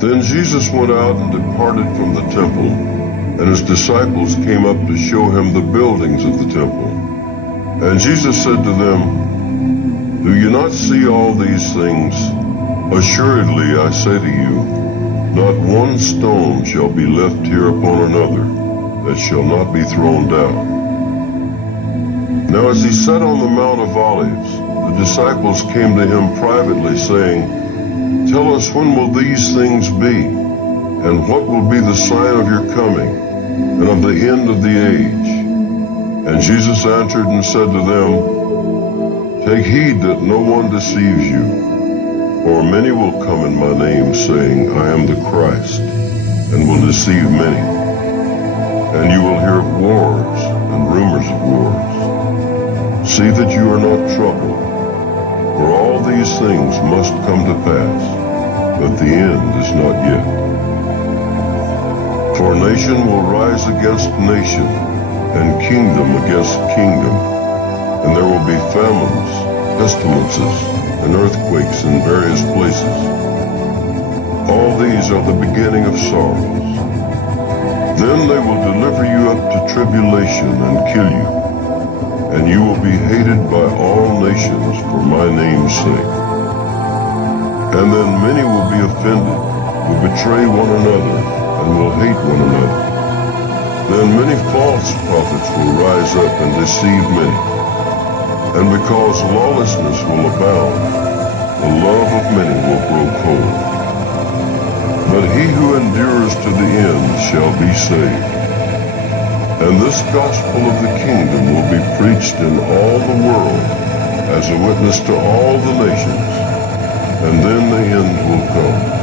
Then Jesus went out and departed from the temple, and his disciples came up to show him the buildings of the temple. And Jesus said to them, Do you not see all these things? Assuredly, I say to you, not one stone shall be left here upon another that shall not be thrown down. Now as he sat on the Mount of Olives, the disciples came to him privately, saying, Tell us, when will these things be? And what will be the sign of your coming, and of the end of the age? And Jesus answered and said to them, Take heed that no one deceives you, for many will come in my name, saying, I am the Christ, and will deceive many. And you will hear of wars and rumors of wars. See that you are not troubled, for all these things must come to pass, but the end is not yet. For nation will rise against nation, and kingdom against kingdom, and there will be famines, pestilences, and earthquakes in various places. All these are the beginning of sorrows. Then they will deliver you up to tribulation and kill you, and you will be hated by all nations for my name's sake. And then many will be offended, will betray one another, and will hate one another. Then many false prophets will rise up and deceive many. And because lawlessness will abound, the love of many will grow cold. But he who endures to the end shall be saved. And this gospel of the kingdom will be preached in all the world as a witness to all the nations, and then the end will come.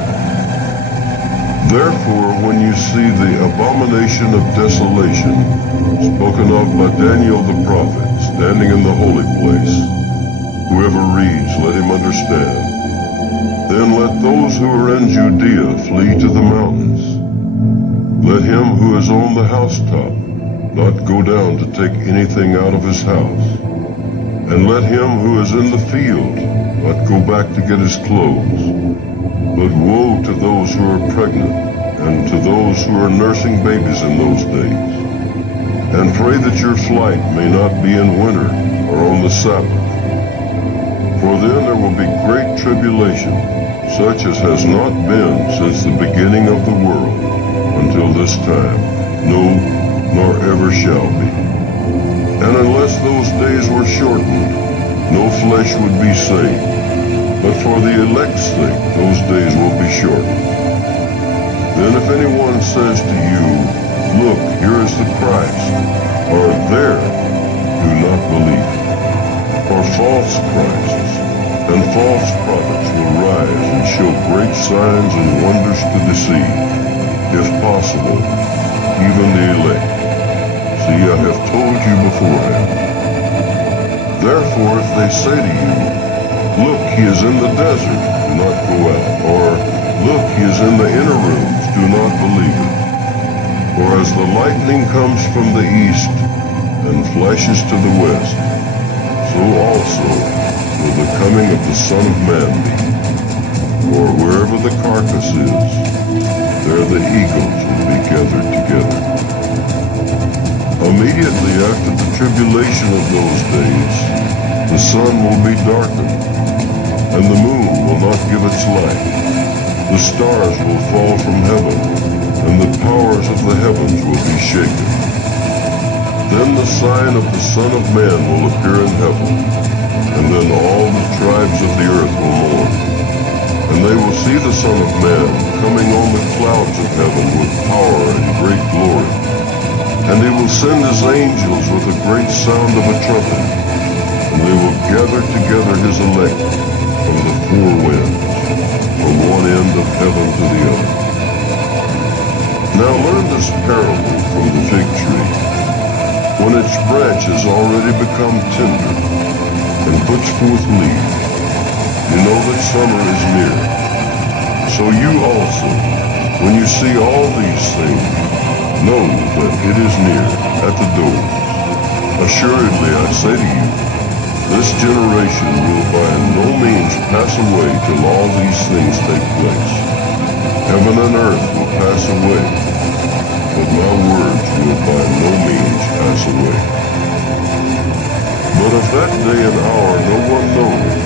Therefore, when you see the abomination of desolation spoken of by Daniel the prophet standing in the holy place, whoever reads, let him understand. Then let those who are in Judea flee to the mountains. Let him who is on the housetop not go down to take anything out of his house. And let him who is in the field not go back to get his clothes. But woe to those who are pregnant, and to those who are nursing babies in those days. And pray that your flight may not be in winter or on the Sabbath. For then there will be great tribulation, such as has not been since the beginning of the world until this time, no, nor ever shall be. And unless those days were shortened, no flesh would be saved. But for the elect's sake, those days will be shortened. Then if anyone says to you, Look, here is the Christ, or there, do not believe. For false Christs and false prophets will rise and show great signs and wonders to deceive, if possible, even the elect. See, I have told you beforehand. Therefore, if they say to you, Look, he is in the desert, do not go out. Or, Look, he is in the inner rooms, do not believe it. For as the lightning comes from the east, and flashes to the west, so also will the coming of the Son of Man be. For wherever the carcass is, there the eagles will be gathered together. Immediately after the tribulation of those days, the sun will be darkened, and the moon will not give its light. The stars will fall from heaven, and the powers of the heavens will be shaken. Then the sign of the Son of Man will appear in heaven, and then all the tribes of the earth will mourn. And they will see the Son of Man coming on the clouds of heaven with power and great glory. And he will send his angels with a great sound of a trumpet, and they will gather together his elect from the four winds, from one end of heaven to the other. Now learn this parable from the fig tree. When its branch has already become tender and puts forth leaves, you know that summer is near. So you also, when you see all these things, know that it is near, at the doors. Assuredly, I say to you, this generation will by no means pass away till all these things take place. Heaven away, but my words will by no means pass away. But of that day and hour no one knows,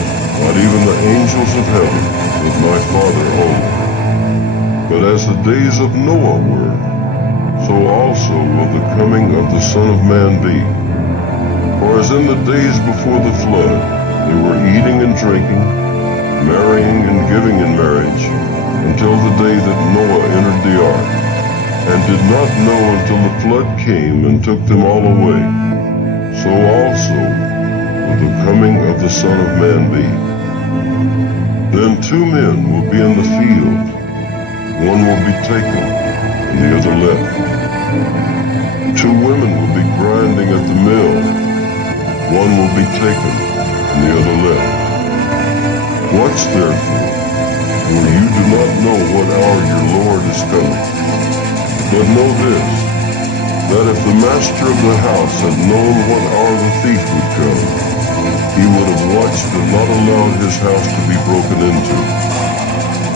not even the angels of heaven, but my Father only. But as the days of Noah were, so also will the coming of the Son of Man be. For as in the days before the flood, they were eating and drinking, marrying and giving in marriage, until the day that Noah entered the ark, and did not know until the flood came and took them all away, so also will the coming of the Son of Man be. Then 2 men will be in the field, one will be taken, and the other left. 2 women will be grinding at the mill, one will be taken, and the other left. Watch therefore, for you do not know what hour your Lord is coming. But know this, that if the master of the house had known what hour the thief would come, he would have watched and not allowed his house to be broken into.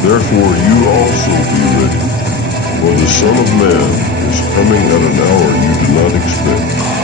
Therefore you also be ready, for the Son of Man is coming at an hour you do not expect.